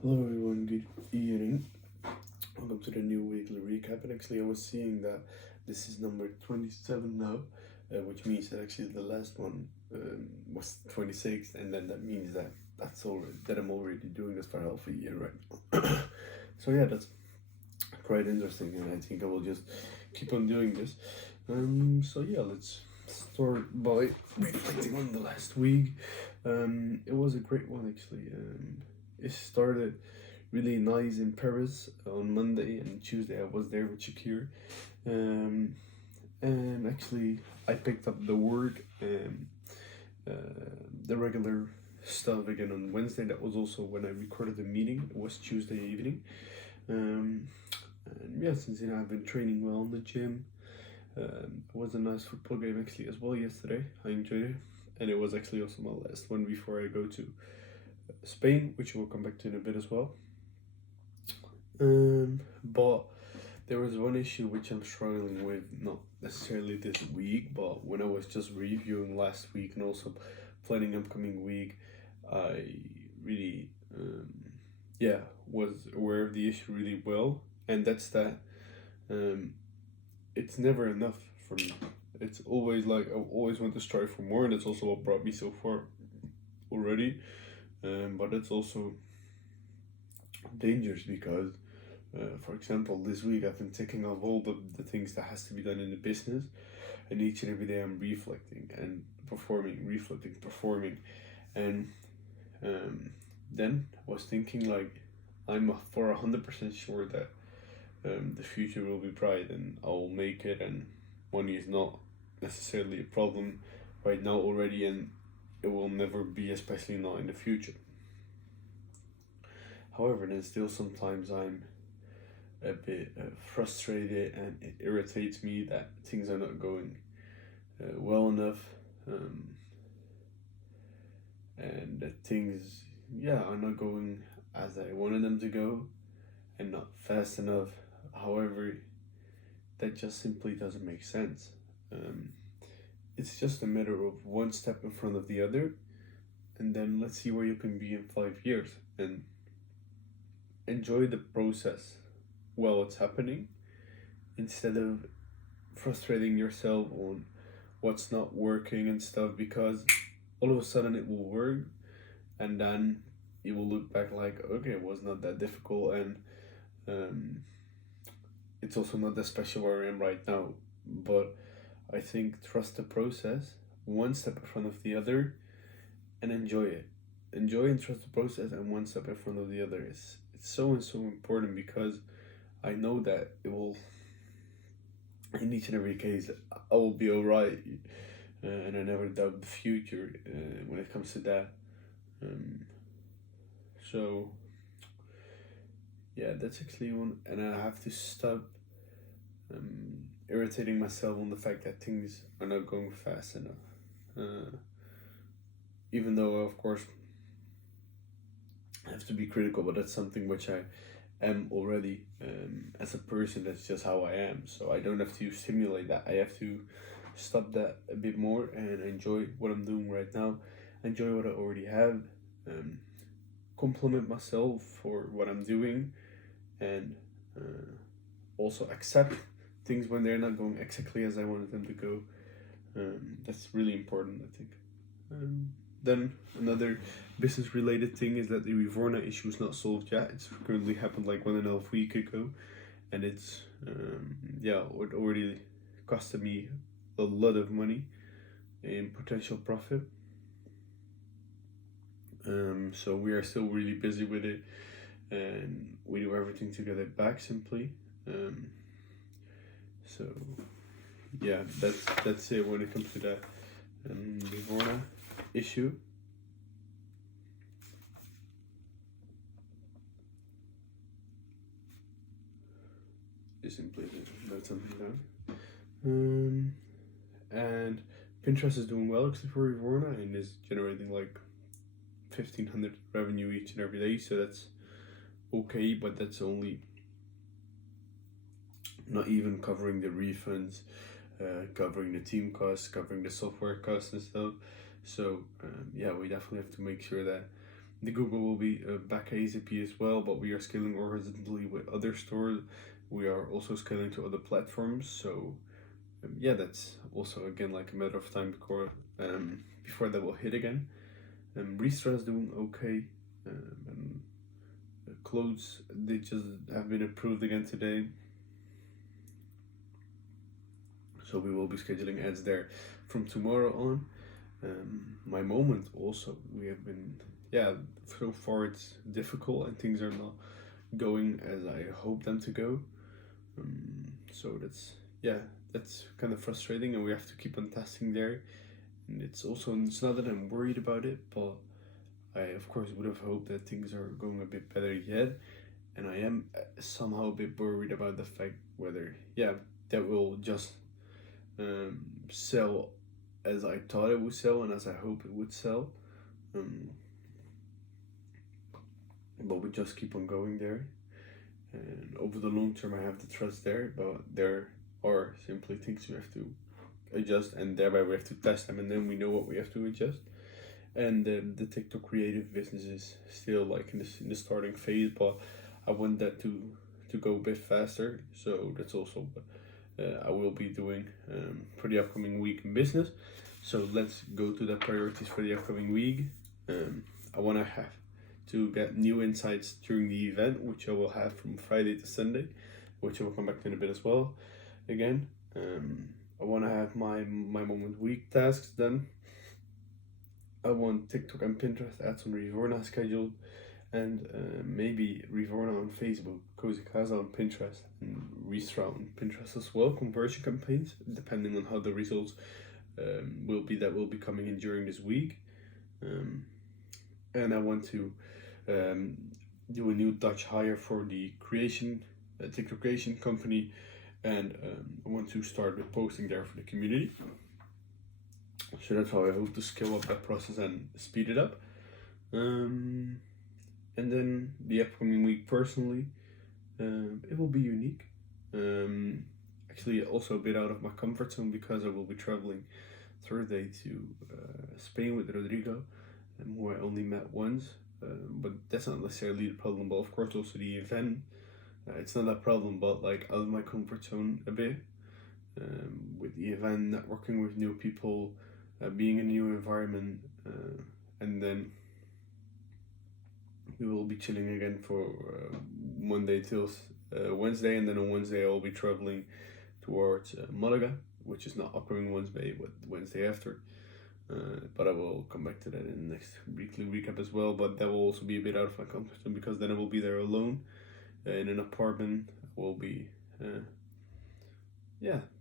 Hello everyone, good evening. Welcome to the new weekly recap. And actually, I was seeing that this is number 27 now, which means that actually the last one was 26, and then that means that I'm already doing this for half a year, right? So yeah, that's quite interesting, and I think I will just keep on doing this. So yeah, let's start by reflecting on the last week. It was a great one actually. It started really nice in Paris on Monday, and Tuesday I was there with Shakir. Um, and actually, I picked up the work and uh, the regular stuff again on Wednesday. That was also when I recorded the meeting. It was Tuesday evening. Um, and yeah, since then I've been training well in the gym. It was a nice football game actually as well yesterday. I enjoyed it, and it was actually also my last one before I go to Spain, which we'll come back to in a bit as well. But there was one issue which I'm struggling with, not necessarily this week, but when I was just reviewing last week and also planning upcoming week, I really, yeah, was aware of the issue really well, and that's that um, it's never enough for me. It's always like I always want to strive for more, and that's also what brought me so far already. But it's also dangerous because for example, this week I've been taking off all the things that has to be done in the business, and each and every day I'm reflecting and performing, reflecting, performing, and um, then I was thinking like I'm for 100% sure that the future will be bright and I'll make it, and money is not necessarily a problem right now already, and it will never be, especially not in the future. However, then still sometimes I'm a bit frustrated, and it irritates me that things are not going well enough, um, and that things, yeah, are not going as I wanted them to go and not fast enough. However, that just simply doesn't make sense. Um, it's just a matter of one step in front of the other, and then let's see where you can be in 5 years and enjoy the process while it's happening instead of frustrating yourself on what's not working and stuff, because all of a sudden it will work, and then you will look back like, okay, it was not that difficult, and um, it's also not that special where I am right now. But I think trust the process, one step in front of the other, and enjoy it. Enjoy and trust the process, and one step in front of the other. It's so and so important, because I know that it will, in each and every case, I will be alright, and I never doubt the future when it comes to that. Um, so yeah, that's actually one, and I have to stop irritating myself on the fact that things are not going fast enough. Even though, of course, I have to be critical, but that's something which I am already as a person. That's just how I am. So I don't have to stimulate that. I have to stop that a bit more and enjoy what I'm doing right now. Enjoy what I already have. Um, Compliment myself for what I'm doing, and also accept things when they're not going exactly as I wanted them to go. That's really important, I think. Then another business related thing is that the Rivorna issue is not solved yet. It's currently happened like 1.5 weeks ago, and it's yeah, it already costed me a lot of money in potential profit. So we are still really busy with it, and we do everything to get it back simply. So yeah, that's it when it comes to that Livorno issue. Just simply note something down. And Pinterest is doing well actually for Livorno, and is generating like 1,500 revenue each and every day. So that's okay, but that's only not even covering the refunds, covering the team costs, covering the software costs and stuff. So yeah, we definitely have to make sure that The Google will be back ASAP as well, but we are scaling horizontally with other stores. We are also scaling to other platforms. So yeah, that's also again like a matter of time before that will hit again. Ristra is doing okay. And clothes, they just have been approved again today. So we will be scheduling ads there from tomorrow on. My moment also, we have been, yeah, so far it's difficult and things are not going as I hope them to go. So that's kind of frustrating, and we have to keep on testing there. And it's not that I'm worried about it, but I of course would have hoped that things are going a bit better yet. And I am somehow a bit worried about the fact whether that will just sell as I thought it would sell and as I hope it would sell. But we just keep on going there. And over the long term, I have the trust there, but there are simply things we have to adjust, and thereby we have to test them, and then we know what we have to adjust. And the TikTok creative business is still like in the starting phase, but I want that to go a bit faster. So that's also what I will be doing for the upcoming week in business. So let's go to the priorities for the upcoming week. I want to have to get new insights during the event, which I will have from Friday to Sunday, which I will come back to in a bit as well. Again, I want to have my moment week tasks done. I want TikTok and Pinterest ads on Rivorna scheduled, and maybe Rivorna on Facebook, Cozy Casa on Pinterest, and Ristra on Pinterest as well. Conversion campaigns, depending on how the results will be coming in during this week. And I want to do a new Dutch hire for the TikTok creation company, and I want to start with posting there for the community. So that's how I hope to scale up that process and speed it up. And then the upcoming week personally, it will be unique. Actually also a bit out of my comfort zone, because I will be traveling Thursday to Spain with Rodrigo, who I only met once. But that's not necessarily the problem, but of course also the event, it's not a problem, but like out of my comfort zone a bit, with the event, networking with new people, being in a new environment, and then we will be chilling again for Monday till Wednesday, and then on Wednesday I'll be traveling towards Malaga, which is not upcoming Wednesday but Wednesday after. But I will come back to that in the next weekly recap as well. But that will also be a bit out of my comfort zone, because then I will be there alone in an apartment. I will be,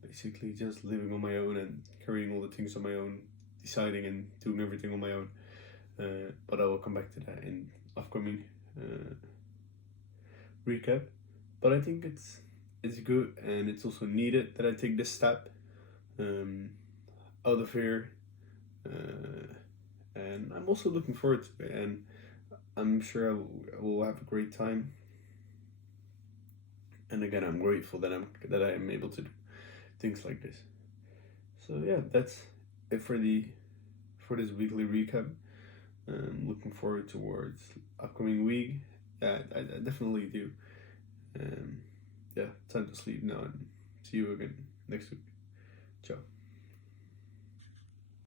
basically just living on my own and carrying all the things on my own, deciding and doing everything on my own. But I will come back to that in upcoming recap. But I think it's good, and it's also needed that I take this step out of here. And I'm also looking forward to it, and I'm sure I will have a great time. And again, I'm grateful that I am able to do things like this. So yeah, that's it for this weekly recap. Looking forward towards upcoming week. Yeah, I definitely do. Time to sleep now, and see you again next week. Ciao.